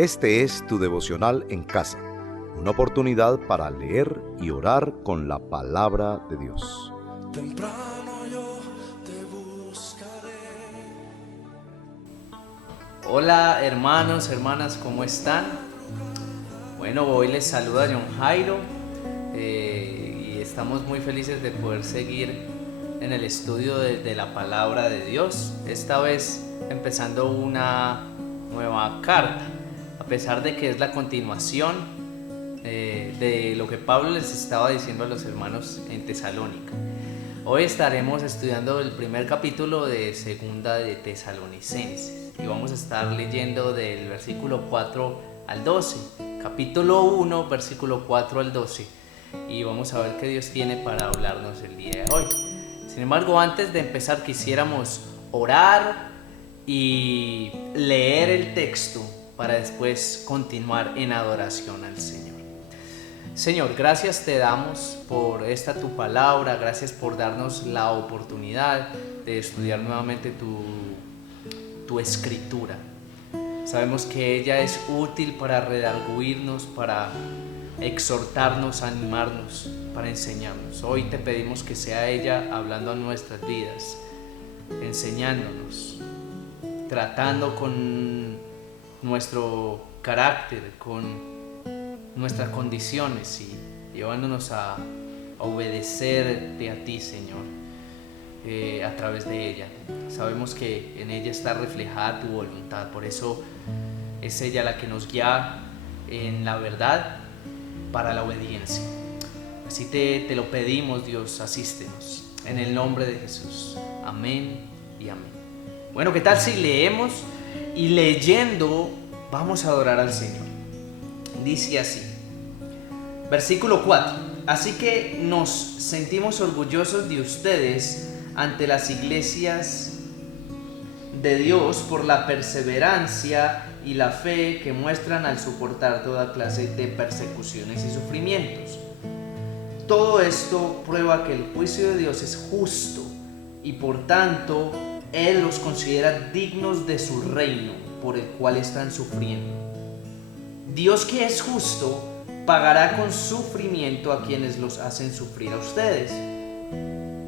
Este es tu devocional en casa, una oportunidad para leer y orar con la palabra de Dios. Temprano yo te buscaré. Hola hermanos, hermanas, ¿cómo están? Bueno, hoy les saluda John Jairo y estamos muy felices de poder seguir en el estudio de la palabra de Dios. Esta vez empezando una nueva carta, a pesar de que es la continuación de lo que Pablo les estaba diciendo a los hermanos en Tesalónica. Hoy estaremos estudiando el primer capítulo de Segunda de Tesalonicenses y vamos a estar leyendo del versículo 4 al 12, capítulo 1, versículo 4 al 12, y vamos a ver qué Dios tiene para hablarnos el día de hoy. Sin embargo, antes de empezar quisiéramos orar y leer el texto para después continuar en adoración al Señor. Señor, gracias te damos por esta tu palabra, gracias por darnos la oportunidad de estudiar nuevamente tu escritura. Sabemos que ella es útil para redarguirnos, para exhortarnos, animarnos, para enseñarnos. Hoy te pedimos que sea ella hablando a nuestras vidas, enseñándonos, tratando con nuestro carácter, con nuestras condiciones y llevándonos a obedecerte a ti, Señor, a través de ella. Sabemos que en ella está reflejada tu voluntad, por eso es ella la que nos guía en la verdad para la obediencia. Así te lo pedimos, Dios, asístenos en el nombre de Jesús. Amén y amén. Bueno, ¿qué tal si leemos y leyendo vamos a adorar al Señor? Dice así, versículo 4: así que nos sentimos orgullosos de ustedes ante las iglesias de Dios por la perseverancia y la fe que muestran al soportar toda clase de persecuciones y sufrimientos. Todo esto prueba que el juicio de Dios es justo y por tanto Él los considera dignos de su reino por el cual están sufriendo. Dios, que es justo, pagará con sufrimiento a quienes los hacen sufrir a ustedes.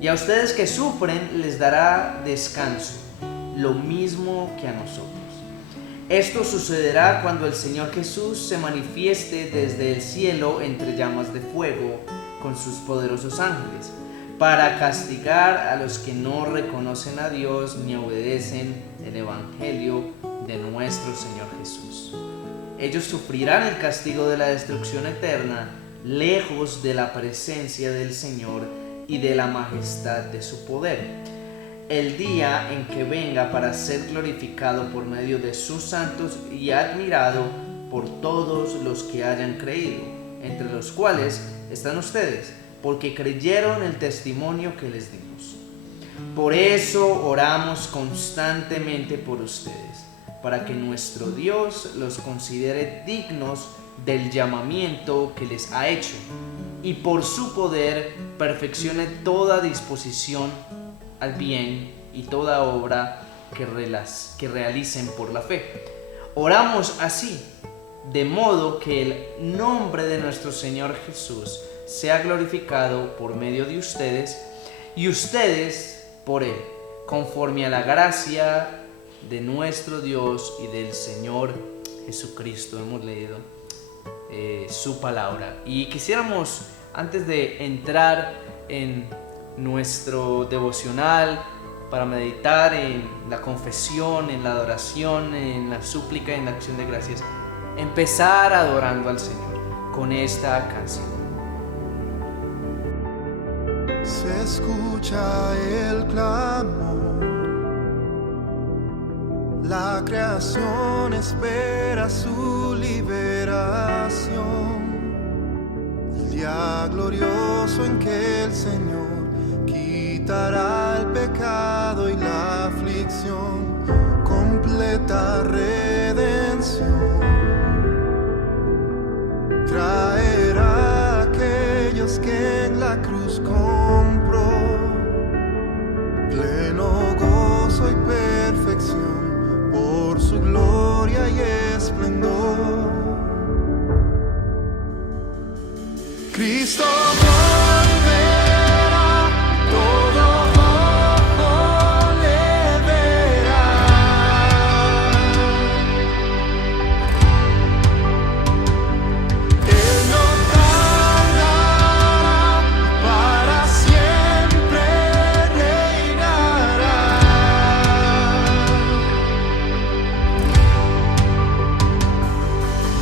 Y a ustedes que sufren les dará descanso, lo mismo que a nosotros. Esto sucederá cuando el Señor Jesús se manifieste desde el cielo entre llamas de fuego con sus poderosos ángeles, para castigar a los que no reconocen a Dios ni obedecen el Evangelio de nuestro Señor Jesús. Ellos sufrirán el castigo de la destrucción eterna, lejos de la presencia del Señor y de la majestad de su poder, el día en que venga para ser glorificado por medio de sus santos y admirado por todos los que hayan creído, entre los cuales están ustedes, porque creyeron el testimonio que les dimos. Por eso oramos constantemente por ustedes, para que nuestro Dios los considere dignos del llamamiento que les ha hecho, y por su poder perfeccione toda disposición al bien y toda obra que realicen por la fe. Oramos así, de modo que el nombre de nuestro Señor Jesús sea glorificado por medio de ustedes y ustedes por Él, conforme a la gracia de nuestro Dios y del Señor Jesucristo. Hemos leído su palabra y quisiéramos, antes de entrar en nuestro devocional para meditar en la confesión, en la adoración, en la súplica, en la acción de gracias, empezar adorando al Señor con esta canción. Se escucha el clamor, la creación espera su liberación, el día glorioso en que el Señor quitará el pecado y la aflicción, completa redención, traerá a aquellos que en la cruz compró, pleno gozo y perfección, por su gloria y esplendor. Cristo volverá, todo ojo le verá. Él no tardará, para siempre reinará.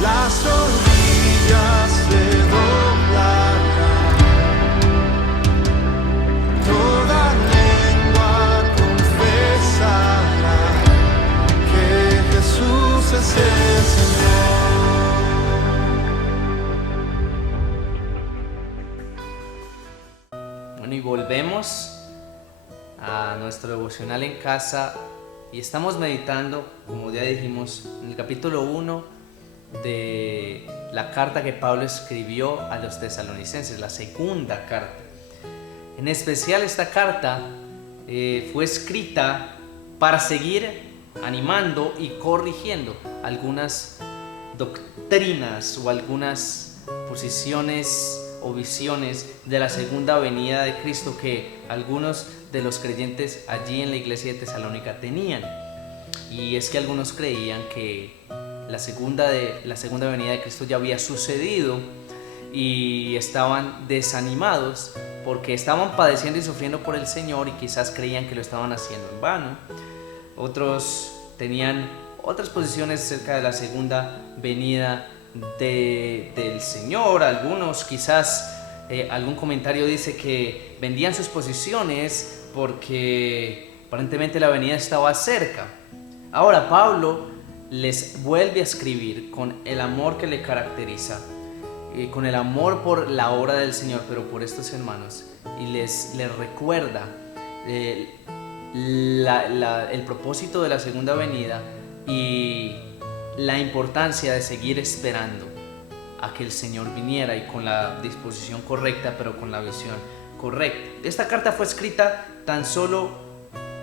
Las rodillas se doblarán, toda lengua confesará que Jesús es el Señor. Bueno, y volvemos a nuestro devocional en casa y estamos meditando, como ya dijimos, en el capítulo 1 de la carta que Pablo escribió a los tesalonicenses, la segunda carta. En especial esta carta fue escrita para seguir animando y corrigiendo algunas doctrinas o algunas posiciones o visiones de la segunda venida de Cristo que algunos de los creyentes allí en la iglesia de Tesalónica tenían. Y es que algunos creían que la segunda venida de Cristo ya había sucedido y estaban desanimados porque estaban padeciendo y sufriendo por el Señor y quizás creían que lo estaban haciendo en vano. Otros tenían otras posiciones acerca de la segunda venida del Señor. Algunos quizás algún comentario dice que vendían sus posiciones porque aparentemente la venida estaba cerca. Ahora Pablo les vuelve a escribir con el amor que le caracteriza, con el amor por la obra del Señor, pero por estos hermanos, y les recuerda el propósito de la segunda venida y la importancia de seguir esperando a que el Señor viniera y con la disposición correcta, pero con la visión correcta. Esta carta fue escrita tan solo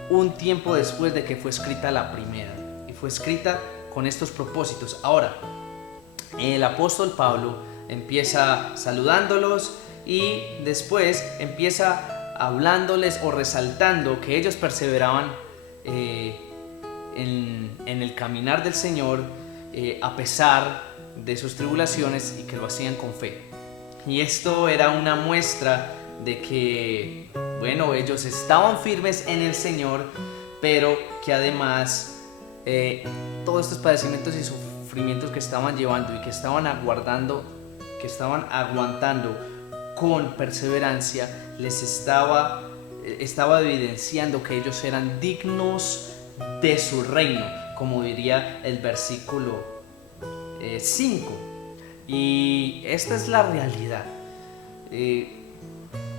un tiempo después de que fue escrita la primera, y fue escrita con estos propósitos. Ahora, el apóstol Pablo empieza saludándolos y después empieza hablándoles o resaltando que ellos perseveraban en el caminar del Señor a pesar de sus tribulaciones y que lo hacían con fe. Y esto era una muestra de que, bueno, ellos estaban firmes en el Señor, pero que además todos estos padecimientos y sufrimientos que estaban llevando y que estaban aguantando con perseverancia, les estaba evidenciando que ellos eran dignos de su reino, como diría el versículo 5. Y esta es la realidad.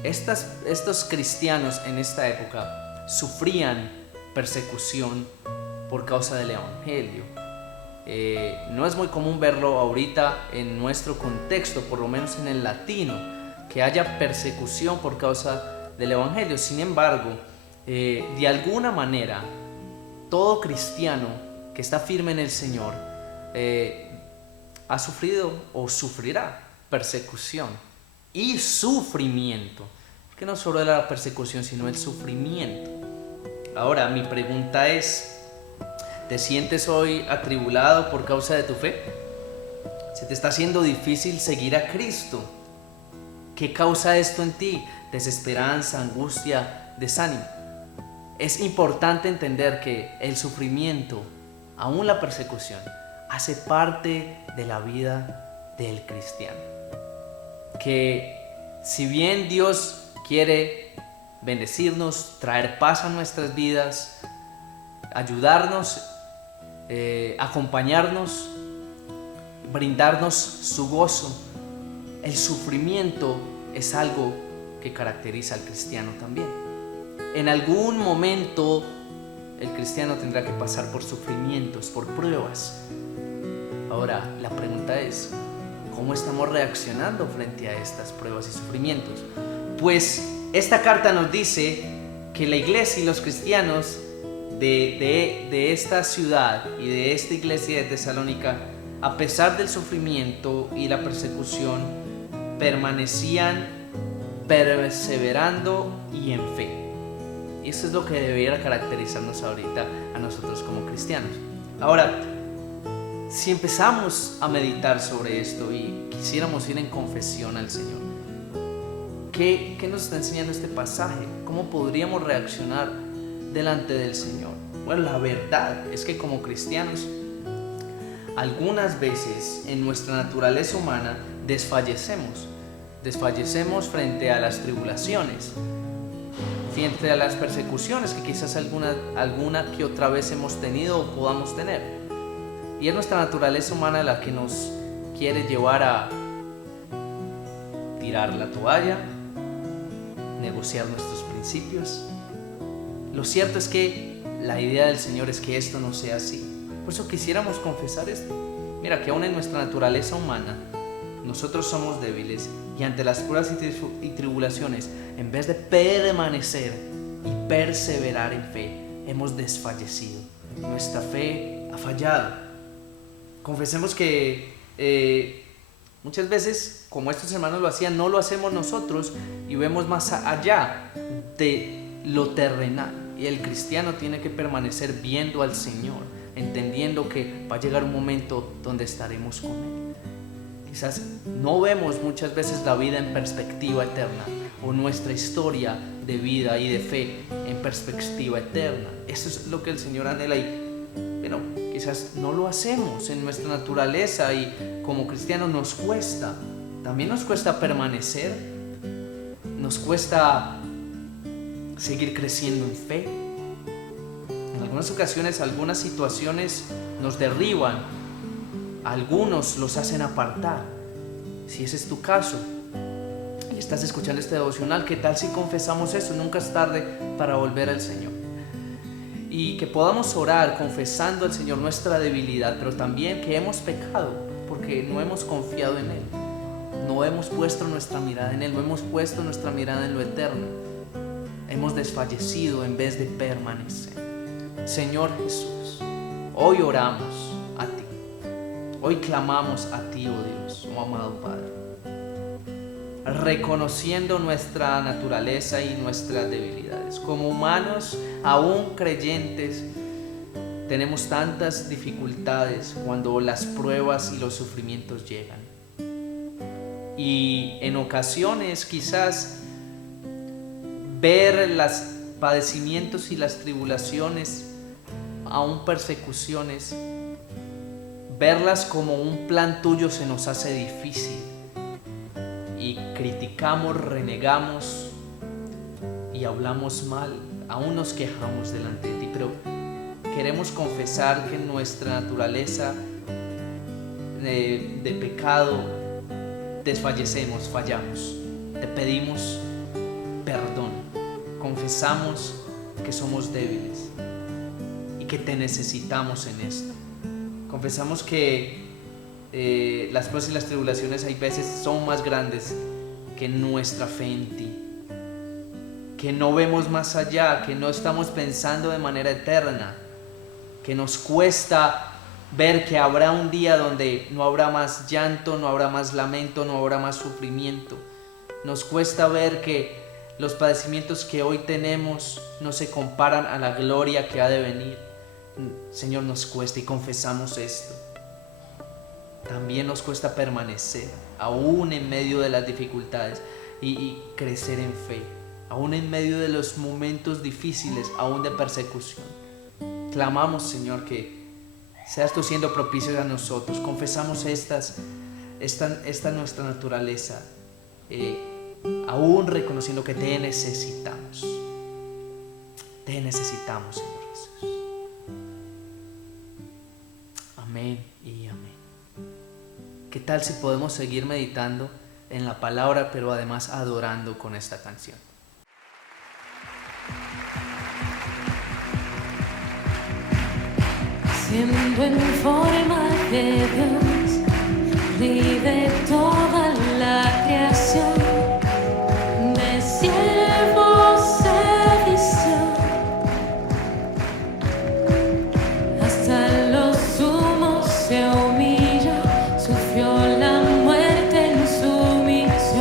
Estos cristianos en esta época sufrían persecución por causa del evangelio. No es muy común verlo ahorita en nuestro contexto, por lo menos en el latino, que haya persecución por causa del evangelio. Sin embargo, de alguna manera, todo cristiano que está firme en el Señor ha sufrido o sufrirá persecución y sufrimiento, porque no solo la persecución, sino el sufrimiento. Ahora, mi pregunta es: ¿te sientes hoy atribulado por causa de tu fe? ¿Se te está haciendo difícil seguir a Cristo? ¿Qué causa esto en ti? Desesperanza, angustia, desánimo. Es importante entender que el sufrimiento, aún la persecución, hace parte de la vida del cristiano. Que si bien Dios quiere bendecirnos, traer paz a nuestras vidas, ayudarnos, acompañarnos, brindarnos su gozo, el sufrimiento es algo que caracteriza al cristiano también. En algún momento el cristiano tendrá que pasar por sufrimientos, por pruebas. Ahora, la pregunta es: ¿cómo estamos reaccionando frente a estas pruebas y sufrimientos? Pues esta carta nos dice que la iglesia y los cristianos de esta ciudad y de esta iglesia de Tesalónica, a pesar del sufrimiento y la persecución, permanecían perseverando y en fe. Y eso es lo que debería caracterizarnos ahorita a nosotros como cristianos. Ahora, si empezamos a meditar sobre esto y quisiéramos ir en confesión al Señor, ¿qué nos está enseñando este pasaje? ¿Cómo podríamos reaccionar delante del Señor? Bueno, la verdad es que como cristianos, algunas veces en nuestra naturaleza humana desfallecemos frente a las tribulaciones, frente a las persecuciones que quizás alguna que otra vez hemos tenido o podamos tener. Y es nuestra naturaleza humana la que nos quiere llevar a tirar la toalla, negociar nuestros principios. Lo cierto es que la idea del Señor es que esto no sea así. Por eso quisiéramos confesar esto. Mira, que aún en nuestra naturaleza humana nosotros somos débiles y ante las pruebas y tribulaciones, en vez de permanecer y perseverar en fe, hemos desfallecido. Nuestra fe ha fallado. Confesemos que muchas veces, como estos hermanos lo hacían, no lo hacemos nosotros y vemos más allá de lo terrenal. Y el cristiano tiene que permanecer viendo al Señor, entendiendo que va a llegar un momento donde estaremos con Él. Quizás no vemos muchas veces la vida en perspectiva eterna o nuestra historia de vida y de fe en perspectiva eterna. Eso es lo que el Señor anhela y bueno, quizás no lo hacemos en nuestra naturaleza y como cristianos nos cuesta. También nos cuesta permanecer, nos cuesta seguir creciendo en fe. En algunas ocasiones, algunas situaciones nos derriban, algunos los hacen apartar. Si ese es tu caso y estás escuchando este devocional, ¿qué tal si confesamos eso? Nunca es tarde para volver al Señor. Y que podamos orar confesando al Señor nuestra debilidad, pero también que hemos pecado porque no hemos confiado en Él. No hemos puesto nuestra mirada en Él, no hemos puesto nuestra mirada en lo eterno. Hemos desfallecido en vez de permanecer. Señor Jesús, hoy oramos a ti. Hoy clamamos a ti, oh Dios, oh amado Padre, reconociendo nuestra naturaleza y nuestras debilidades. Como humanos, aún creyentes, tenemos tantas dificultades cuando las pruebas y los sufrimientos llegan. Y en ocasiones quizás ver los padecimientos y las tribulaciones, aún persecuciones, verlas como un plan tuyo se nos hace difícil y criticamos, renegamos y hablamos mal, aún nos quejamos delante de ti, pero queremos confesar que en nuestra naturaleza de pecado desfallecemos, fallamos. Te pedimos perdón, confesamos que somos débiles y que te necesitamos en esto. Confesamos que las pruebas y las tribulaciones hay veces son más grandes que nuestra fe en ti, que no vemos más allá, que no estamos pensando de manera eterna, que nos cuesta ver que habrá un día donde no habrá más llanto, no habrá más lamento, no habrá más sufrimiento. Nos cuesta ver que los padecimientos que hoy tenemos no se comparan a la gloria que ha de venir. Señor, nos cuesta y confesamos esto. También nos cuesta permanecer, aún en medio de las dificultades y crecer en fe, aún en medio de los momentos difíciles, aún de persecución. Clamamos, Señor, que seas tú siendo propicio a nosotros. Confesamos esta nuestra naturaleza, aún reconociendo que te necesitamos. Te necesitamos, Señor Jesús. Amén y amén. ¿Qué tal si podemos seguir meditando en la palabra, pero además adorando con esta canción? Siendo en forma de Dios, vive toda la creación, de siervo se vistió, hasta lo sumo se humilló, sufrió la muerte en sumisión.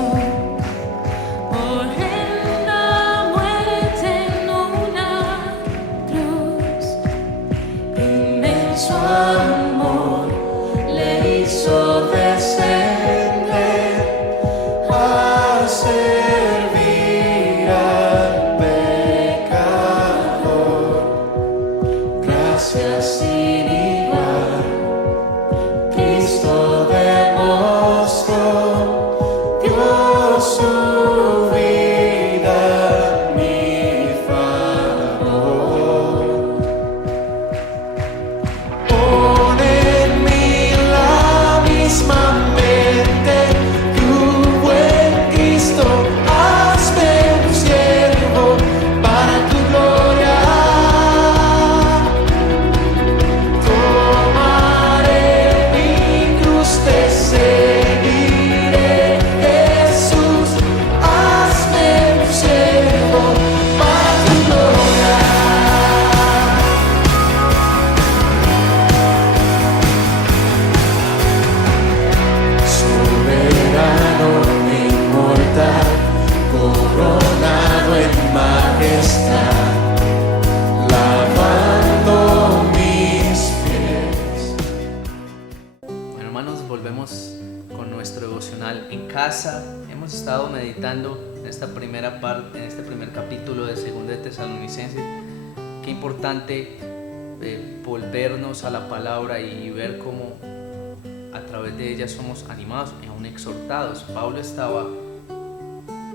casa. Hemos estado meditando en esta primera parte, en este primer capítulo de 2 de Tesalonicenses. Qué importante volvernos a la palabra y ver cómo a través de ella somos animados y aún exhortados. Pablo estaba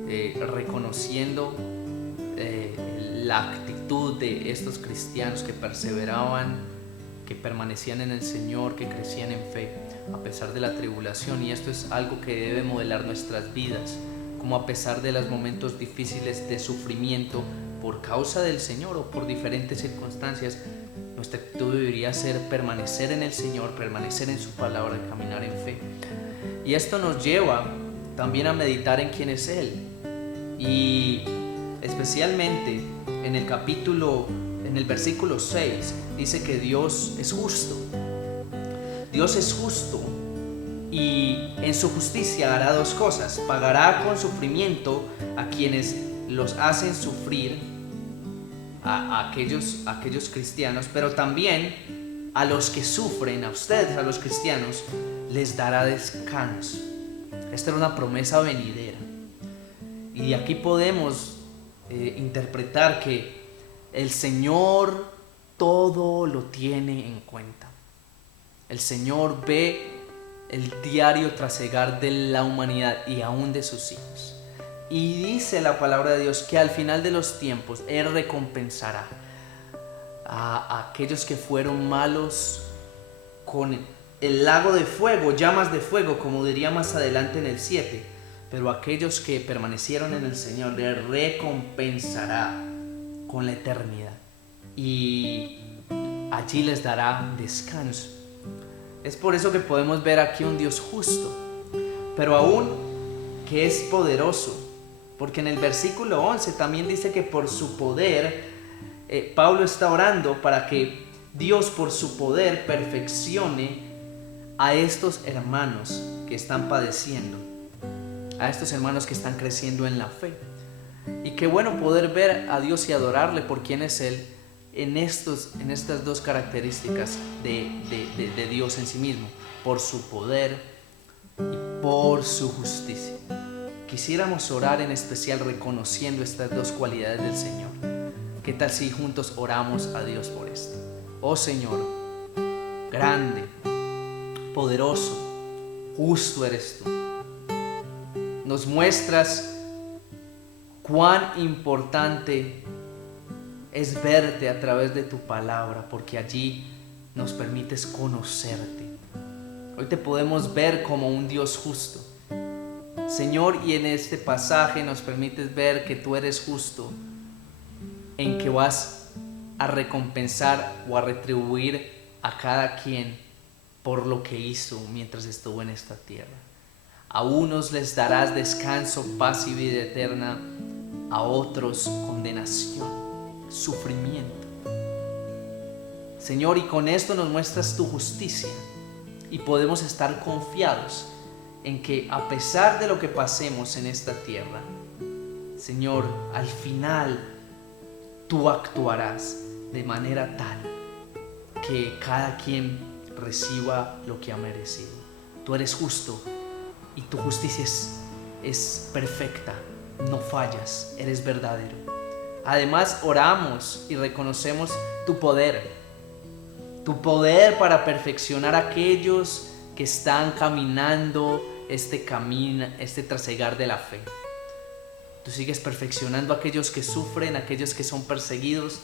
reconociendo la actitud de estos cristianos que perseveraban, que permanecían en el Señor, que crecían en fe a pesar de la tribulación, y esto es algo que debe modelar nuestras vidas, como a pesar de los momentos difíciles de sufrimiento por causa del Señor o por diferentes circunstancias, nuestra actitud debería ser permanecer en el Señor, permanecer en su palabra y caminar en fe. Y esto nos lleva también a meditar en quién es Él, y especialmente en el versículo 6 dice que Dios es justo. Dios es justo y en su justicia hará dos cosas: pagará con sufrimiento a quienes los hacen sufrir, a aquellos cristianos, pero también a los que sufren, a ustedes, a los cristianos, les dará descanso. Esta era una promesa venidera, y aquí podemos interpretar que el Señor todo lo tiene en cuenta. El Señor ve el diario trasegar de la humanidad y aún de sus hijos. Y dice la palabra de Dios que al final de los tiempos Él recompensará a aquellos que fueron malos con el lago de fuego, llamas de fuego, como diría más adelante en el 7. Pero aquellos que permanecieron en el Señor le recompensará con la eternidad, y allí les dará descanso. Es por eso que podemos ver aquí un Dios justo, pero aún que es poderoso, porque en el versículo 11 también dice que por su poder, Pablo está orando para que Dios por su poder perfeccione a estos hermanos que están padeciendo, a estos hermanos que están creciendo en la fe. Y qué bueno poder ver a Dios y adorarle por quién es Él en estas dos características de Dios en sí mismo: por su poder y por su justicia. Quisiéramos orar en especial reconociendo estas dos cualidades del Señor. ¿Qué tal si juntos oramos a Dios por esto? Oh Señor, grande, poderoso, justo eres tú. Nos muestras cuán importante es verte a través de tu palabra, porque allí nos permites conocerte. Hoy te podemos ver como un Dios justo, Señor, y en este pasaje nos permites ver que tú eres justo, en que vas a recompensar o a retribuir a cada quien por lo que hizo mientras estuvo en esta tierra. A unos les darás descanso, paz y vida eterna, a otros condenación, sufrimiento. Señor, y con esto nos muestras tu justicia, y podemos estar confiados en que a pesar de lo que pasemos en esta tierra, Señor, al final tú actuarás de manera tal que cada quien reciba lo que ha merecido. Tú eres justo y tu justicia es perfecta, no fallas, eres verdadero. Además, oramos y reconocemos tu poder para perfeccionar a aquellos que están caminando este camino, este trasegar de la fe. Tú sigues perfeccionando a aquellos que sufren, a aquellos que son perseguidos,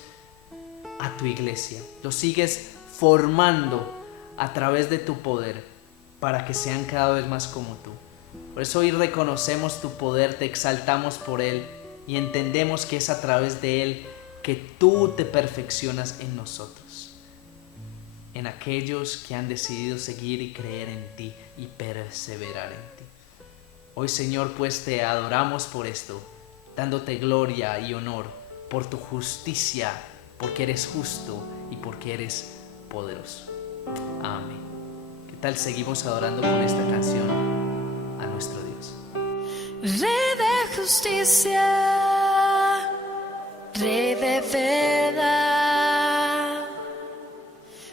a tu iglesia. Los sigues formando a través de tu poder para que sean cada vez más como tú. Por eso hoy reconocemos tu poder, te exaltamos por él y entendemos que es a través de él que tú te perfeccionas en nosotros, en aquellos que han decidido seguir y creer en ti y perseverar en ti. Hoy, Señor, pues te adoramos por esto, dándote gloria y honor por tu justicia, porque eres justo y porque eres poderoso. Amén. ¿Qué tal seguimos adorando con esta canción a nuestro Dios? Rey de justicia, Rey de verdad,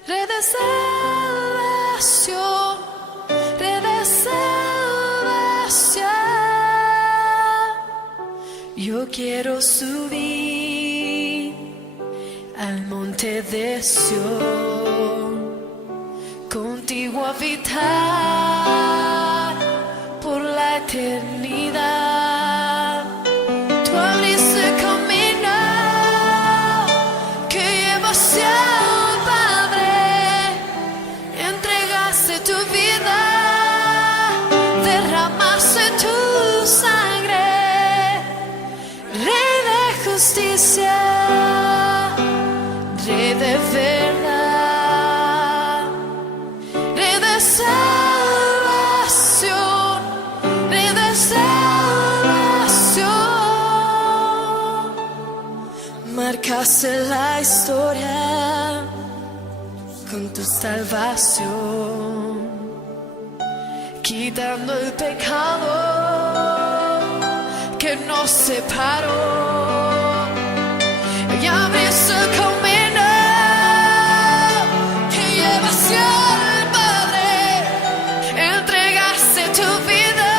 Rey de salvación, Rey de salvación. Yo quiero subir al monte de Sión, contigo habitar por la eternidad. Tú abriste camino que lleva hacia el Padre, entregaste tu vida, derramaste tu sangre, Rey de justicia, Rey de verdad, Rey de salvación, Rey de salvación. Marcaste la historia con tu salvación, quitando el pecado que nos separó. Y abriste el camino que lleva hacia el Padre, entregaste tu vida,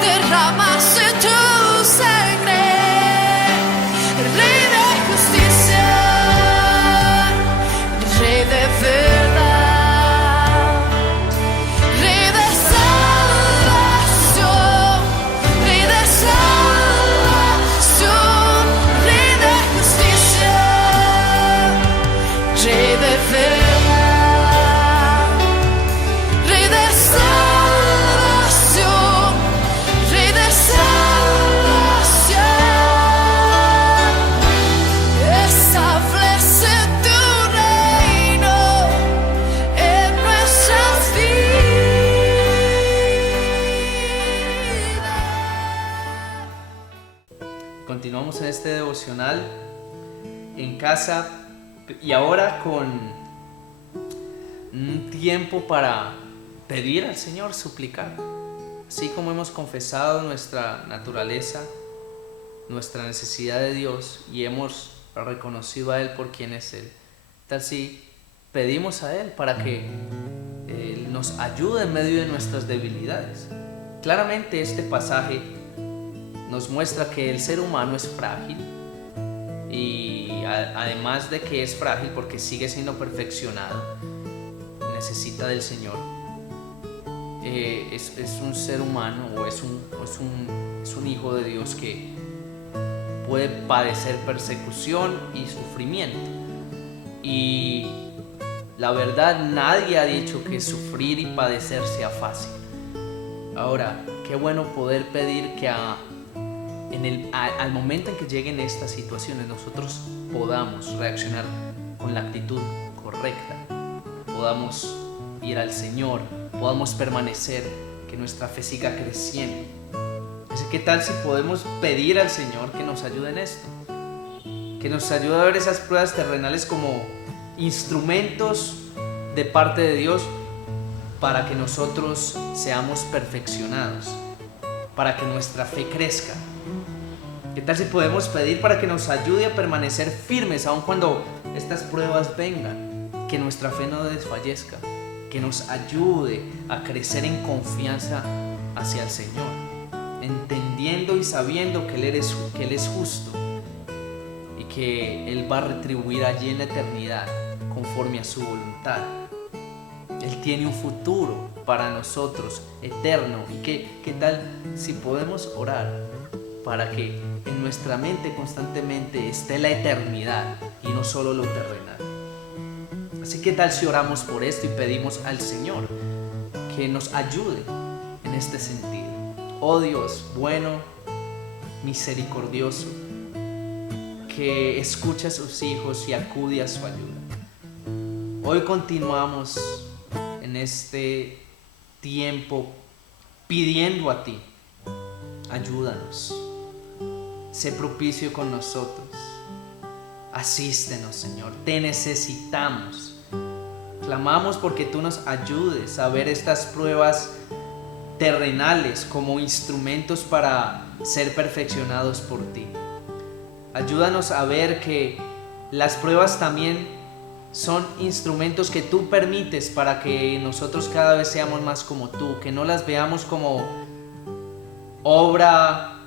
derramaste tu sangre, Rey de justicia, Rey de verdad, Rey de salvación, Rey de salvación, Rey de justicia, Rey de verdad, Rey de salvación, Rey de salvación. Establece tu reino en nuestras vidas. Continuamos en este devocional en casa y ahora con un tiempo para pedir al Señor, suplicar. Así como hemos confesado nuestra naturaleza, nuestra necesidad de Dios y hemos reconocido a Él por quien es Él, tal si pedimos a Él para que Él nos ayude en medio de nuestras debilidades. Claramente este pasaje nos muestra que el ser humano es frágil y además de que es frágil porque sigue siendo perfeccionado, necesita del Señor. Es un ser humano o es un hijo de Dios que puede padecer persecución y sufrimiento. Y la verdad, nadie ha dicho que sufrir y padecer sea fácil. Ahora, qué bueno poder pedir que al momento en que lleguen estas situaciones nosotros podamos reaccionar con la actitud correcta, podamos ir al Señor, podamos permanecer, que nuestra fe siga creciendo. Así que, ¿qué tal si podemos pedir al Señor que nos ayude en esto? Que nos ayude a ver esas pruebas terrenales como instrumentos de parte de Dios para que nosotros seamos perfeccionados, para que nuestra fe crezca. ¿Qué tal si podemos pedir para que nos ayude a permanecer firmes aun cuando estas pruebas vengan? Que nuestra fe no desfallezca, que nos ayude a crecer en confianza hacia el Señor, entendiendo y sabiendo que Él es justo y que Él va a retribuir allí en la eternidad conforme a su voluntad. Él tiene un futuro para nosotros eterno. ¿Y qué tal si podemos orar para que en nuestra mente constantemente esté la eternidad y no solo lo terrenal? Así que, ¿qué tal si oramos por esto y pedimos al Señor que nos ayude en este sentido? Oh Dios, bueno, misericordioso, que escucha a sus hijos y acude a su ayuda. Hoy continuamos en este tiempo pidiendo a ti, ayúdanos, sé propicio con nosotros, asístenos, Señor, te necesitamos. Clamamos porque tú nos ayudes a ver estas pruebas terrenales como instrumentos para ser perfeccionados por ti. Ayúdanos a ver que las pruebas también son instrumentos que tú permites para que nosotros cada vez seamos más como tú, que no las veamos como obra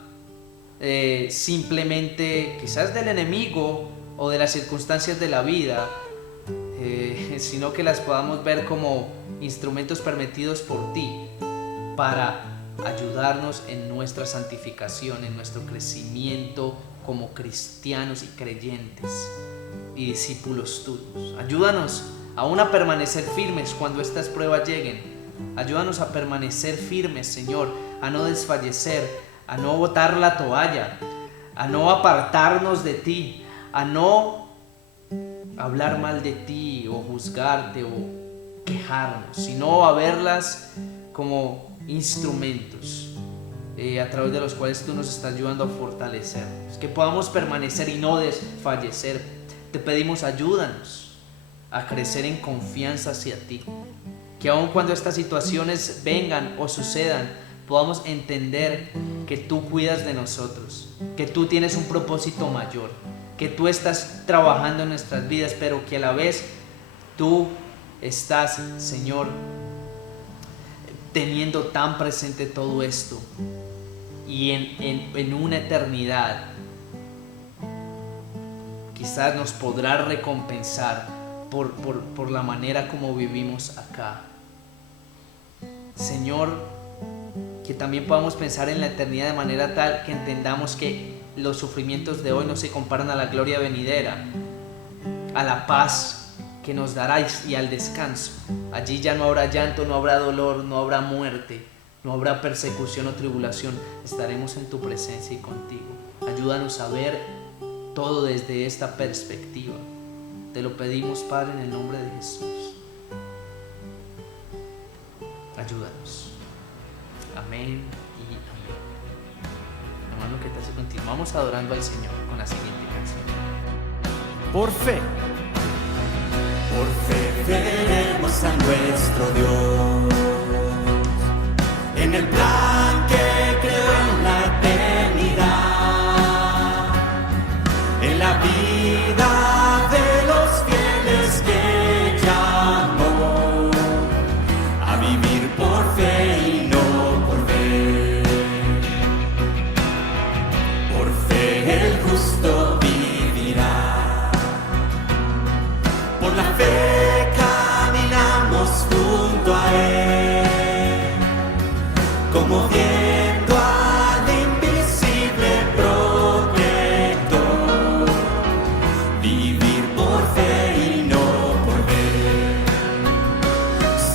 simplemente quizás del enemigo o de las circunstancias de la vida, sino que las podamos ver como instrumentos permitidos por ti para ayudarnos en nuestra santificación, en nuestro crecimiento como cristianos y creyentes y discípulos tuyos. Ayúdanos aún a permanecer firmes cuando estas pruebas lleguen. Ayúdanos a permanecer firmes, Señor, a no desfallecer, a no botar la toalla, a no apartarnos de ti, a no hablar mal de ti o juzgarte o quejarnos, sino a verlas como instrumentos a través de los cuales tú nos estás ayudando a fortalecernos, que podamos permanecer y no desfallecer. Te pedimos, ayúdanos a crecer en confianza hacia ti, que aun cuando estas situaciones vengan o sucedan, podamos entender que tú cuidas de nosotros, que tú tienes un propósito mayor, que tú estás trabajando en nuestras vidas, pero que a la vez tú estás, Señor, teniendo tan presente todo esto y en una eternidad quizás nos podrá recompensar por la manera como vivimos acá. Señor, que también podamos pensar en la eternidad de manera tal que entendamos que los sufrimientos de hoy no se comparan a la gloria venidera, a la paz que nos darás y al descanso. Allí ya no habrá llanto, no habrá dolor, no habrá muerte, no habrá persecución o tribulación. Estaremos en tu presencia y contigo. Ayúdanos a ver todo desde esta perspectiva. Te lo pedimos, Padre, en el nombre de Jesús. Ayúdanos. Amén y amén. Hermano, ¿qué tal si continuamos adorando al Señor con la siguiente canción? Por fe veremos a nuestro Dios en el plan que creó en la eternidad, en la vida de los fieles que llamó a vivir por fe y no por ver. Por fe el justo vivirá. Por la fe caminamos junto a Él, como viendo al invisible protector, vivir por fe y no por ver.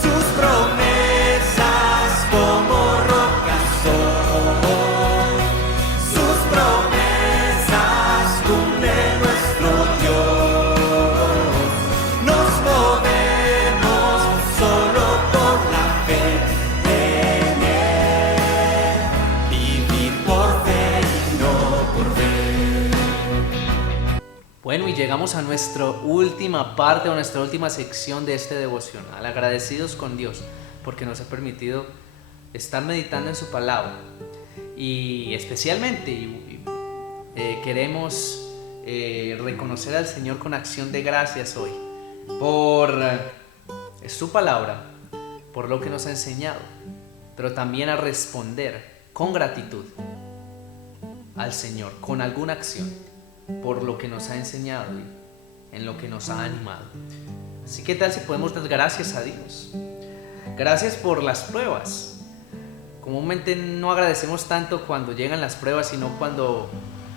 Sus promesas como rocas son, sus promesas cumple nuestro Dios. Nos movemos solo por la fe en Él, vivir por fe y no por ver. Bueno, y llegamos a nuestra última parte o nuestra última sección de este devocional. Agradecidos con Dios porque nos ha permitido estar meditando en su palabra. Y especialmente queremos reconocer al Señor con acción de gracias hoy por su palabra, por lo que nos ha enseñado, pero también a responder con gratitud al Señor, con alguna acción, por lo que nos ha enseñado y en lo que nos ha animado. Así que tal si podemos dar gracias a Dios. Gracias por las pruebas. Comúnmente no agradecemos tanto cuando llegan las pruebas, sino cuando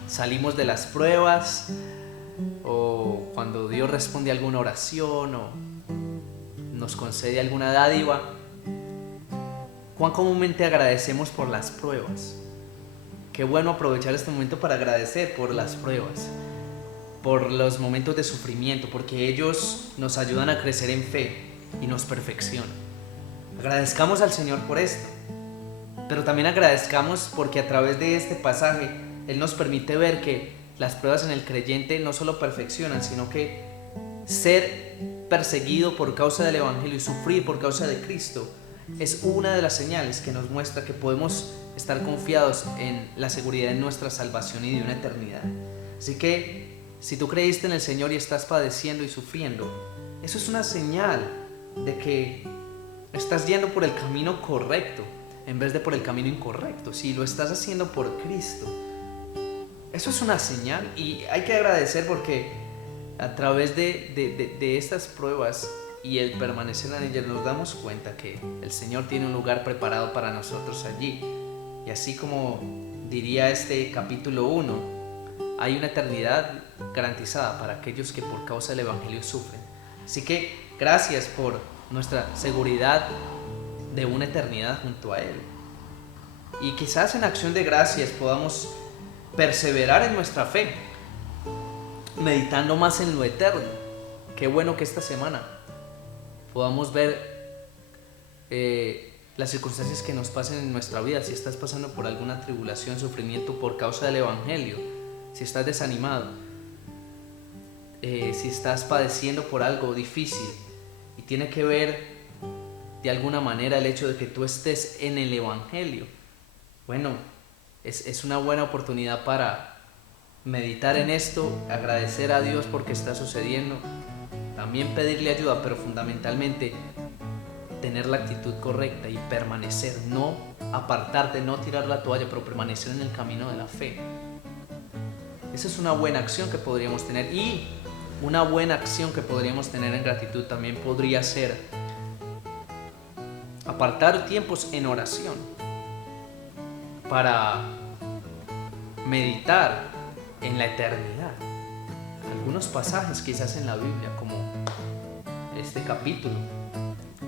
salimos de las pruebas o cuando Dios responde a alguna oración o nos concede alguna dádiva. ¿Cuán comúnmente agradecemos por las pruebas? Qué bueno aprovechar este momento para agradecer por las pruebas, por los momentos de sufrimiento, porque ellos nos ayudan a crecer en fe y nos perfeccionan. Agradezcamos al Señor por esto, pero también agradezcamos porque a través de este pasaje Él nos permite ver que las pruebas en el creyente no solo perfeccionan, sino que ser perseguido por causa del Evangelio y sufrir por causa de Cristo es una de las señales que nos muestra que podemos estar confiados en la seguridad de nuestra salvación y de una eternidad. Así que si tú creíste en el Señor y estás padeciendo y sufriendo, eso es una señal de que estás yendo por el camino correcto en vez de por el camino incorrecto. Si lo estás haciendo por Cristo, Eso es una señal y hay que agradecer porque a través de estas pruebas y el permanecer en ellas nos damos cuenta que el Señor tiene un lugar preparado para nosotros allí. Y así como diría este capítulo 1, hay una eternidad garantizada para aquellos que por causa del Evangelio sufren. Así que gracias por nuestra seguridad de una eternidad junto a Él. Y quizás en acción de gracias podamos perseverar en nuestra fe, meditando más en lo eterno. Qué bueno que esta semana podamos ver las circunstancias que nos pasen en nuestra vida. Si estás pasando por alguna tribulación, sufrimiento por causa del Evangelio, si estás desanimado, si estás padeciendo por algo difícil y tiene que ver de alguna manera el hecho de que tú estés en el Evangelio, bueno, es una buena oportunidad para meditar en esto, agradecer a Dios porque está sucediendo, también pedirle ayuda, pero fundamentalmente tener la actitud correcta y permanecer, no apartarte, no tirar la toalla, pero permanecer en el camino de la fe. Esa es una buena acción que podríamos tener, y una buena acción que podríamos tener en gratitud también podría ser apartar tiempos en oración para meditar en la eternidad. Algunos pasajes quizás en la Biblia, como este capítulo,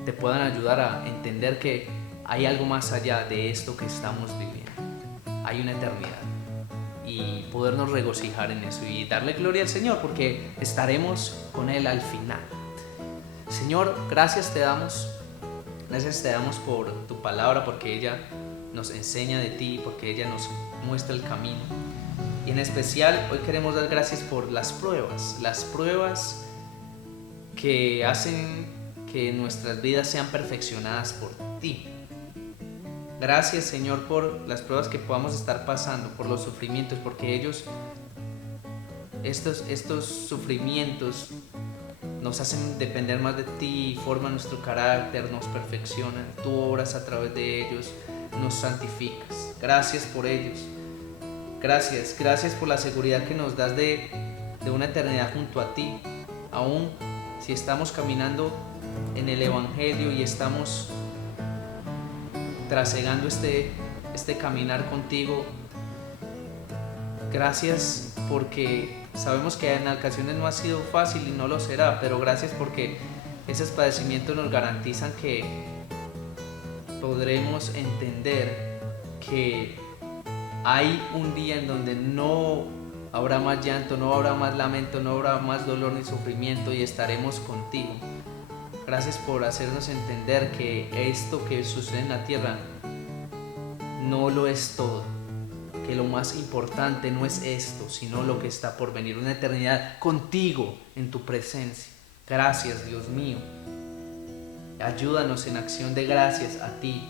te puedan ayudar a entender que hay algo más allá de esto que estamos viviendo. Hay una eternidad y podernos regocijar en eso y darle gloria al Señor porque estaremos con Él al final. Señor, gracias te damos por tu palabra, porque ella nos enseña de ti, porque ella nos muestra el camino. Y en especial hoy queremos dar gracias por las pruebas que hacen que nuestras vidas sean perfeccionadas por ti. Gracias, Señor, por las pruebas que podamos estar pasando, por los sufrimientos, porque estos sufrimientos nos hacen depender más de ti, forman nuestro carácter, nos perfeccionan. Tú obras a través de ellos, nos santificas. Gracias por ellos. Gracias por la seguridad que nos das de una eternidad junto a ti. Aún si estamos caminando en el Evangelio y estamos trasegando este caminar contigo, gracias porque sabemos que en ocasiones no ha sido fácil y no lo será, pero gracias porque esos padecimientos nos garantizan que podremos entender que hay un día en donde no habrá más llanto, no habrá más lamento, no habrá más dolor ni sufrimiento y estaremos contigo. Gracias por hacernos entender que esto que sucede en la tierra no lo es todo, que lo más importante no es esto, sino lo que está por venir, una eternidad contigo en tu presencia. Gracias, Dios mío. Ayúdanos en acción de gracias a ti,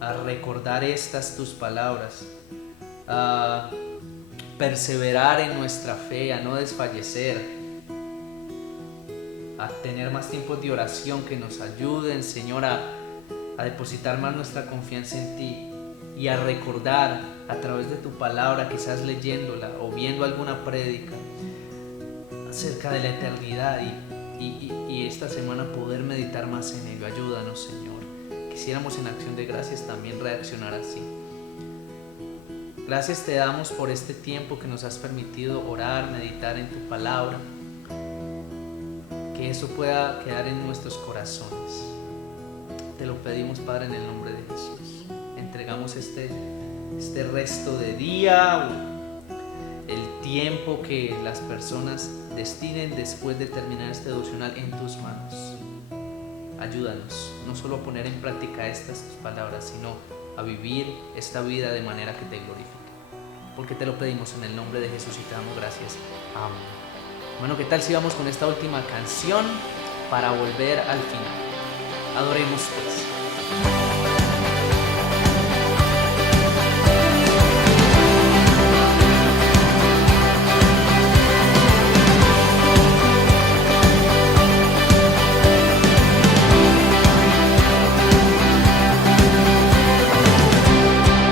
a recordar estas tus palabras, a perseverar en nuestra fe, a no desfallecer, a tener más tiempos de oración que nos ayuden, Señor, a depositar más nuestra confianza en ti y a recordar a través de tu palabra, quizás leyéndola o viendo alguna prédica acerca de la eternidad y esta semana poder meditar más en ello. Ayúdanos, Señor. Quisiéramos en acción de gracias también reaccionar así. Gracias te damos por este tiempo que nos has permitido orar, meditar en tu palabra. Que eso pueda quedar en nuestros corazones. Te lo pedimos, Padre, en el nombre de Jesús. Entregamos este resto de día, el tiempo que las personas destinen después de terminar este devocional en tus manos. Ayúdanos, no solo a poner en práctica estas tus palabras, sino a vivir esta vida de manera que te glorifique. Porque te lo pedimos en el nombre de Jesús y te damos gracias. Amén. Bueno, ¿qué tal si vamos con esta última canción para volver al final? Adoremos pues.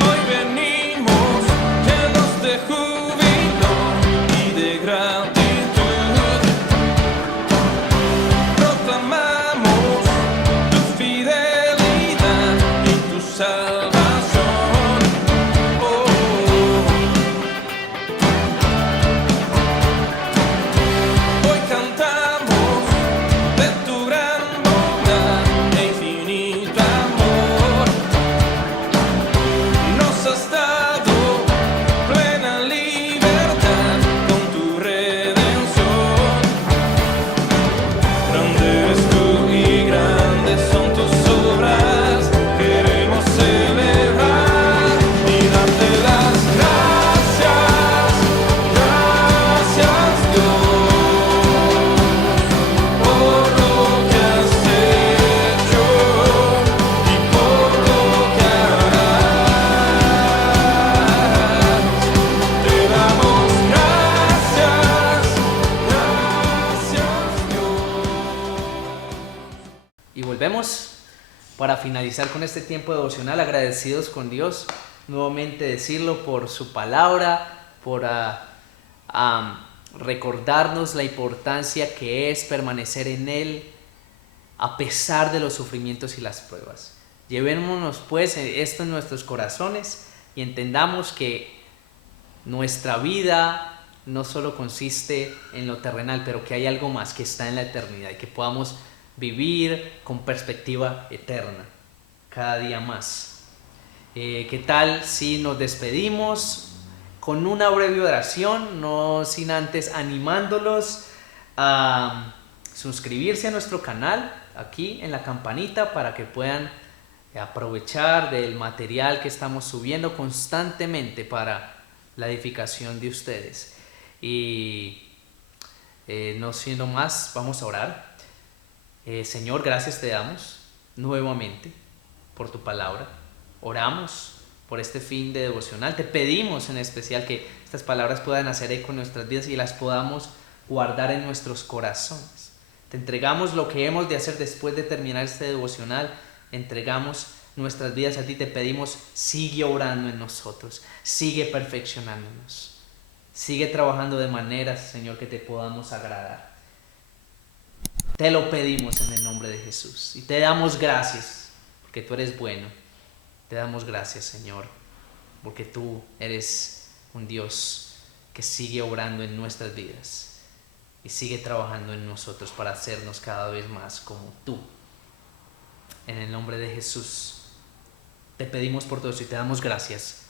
Hoy venimos llenos de júbilo. volvemos para finalizar con este tiempo devocional, agradecidos con Dios, nuevamente decirlo por su palabra, por recordarnos la importancia que es permanecer en Él a pesar de los sufrimientos y las pruebas. Llevémonos pues esto en nuestros corazones y entendamos que nuestra vida no solo consiste en lo terrenal, pero que hay algo más que está en la eternidad y que podamos vivir con perspectiva eterna cada día más. ¿Qué tal si nos despedimos con una breve oración, no sin antes animándolos a suscribirse a nuestro canal aquí en la campanita para que puedan aprovechar del material que estamos subiendo constantemente para la edificación de ustedes? Y no siendo más, vamos a orar. Señor, gracias te damos nuevamente por tu palabra. Oramos por este fin de devocional. Te pedimos en especial que estas palabras puedan hacer eco en nuestras vidas y las podamos guardar en nuestros corazones. Te entregamos lo que hemos de hacer después de terminar este devocional. Entregamos nuestras vidas a ti. Te pedimos, sigue obrando en nosotros, sigue perfeccionándonos, sigue trabajando de manera, Señor, que te podamos agradar. Te lo pedimos en el nombre de Jesús y te damos gracias porque tú eres bueno. Te damos gracias, Señor, porque tú eres un Dios que sigue obrando en nuestras vidas y sigue trabajando en nosotros para hacernos cada vez más como tú. En el nombre de Jesús te pedimos por todo eso y te damos gracias.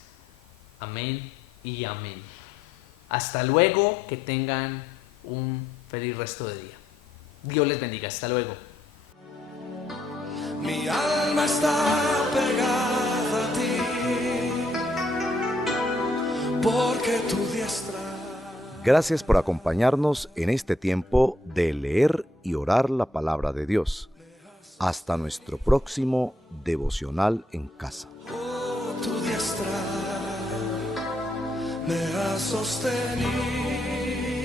Amén y amén. Hasta luego, que tengan un feliz resto de día. Dios les bendiga, hasta luego. Mi alma está pegada a ti, porque tu diestra. Gracias por acompañarnos en este tiempo de leer y orar la palabra de Dios. Hasta nuestro próximo devocional en casa. Oh, tu diestra me ha sostenido.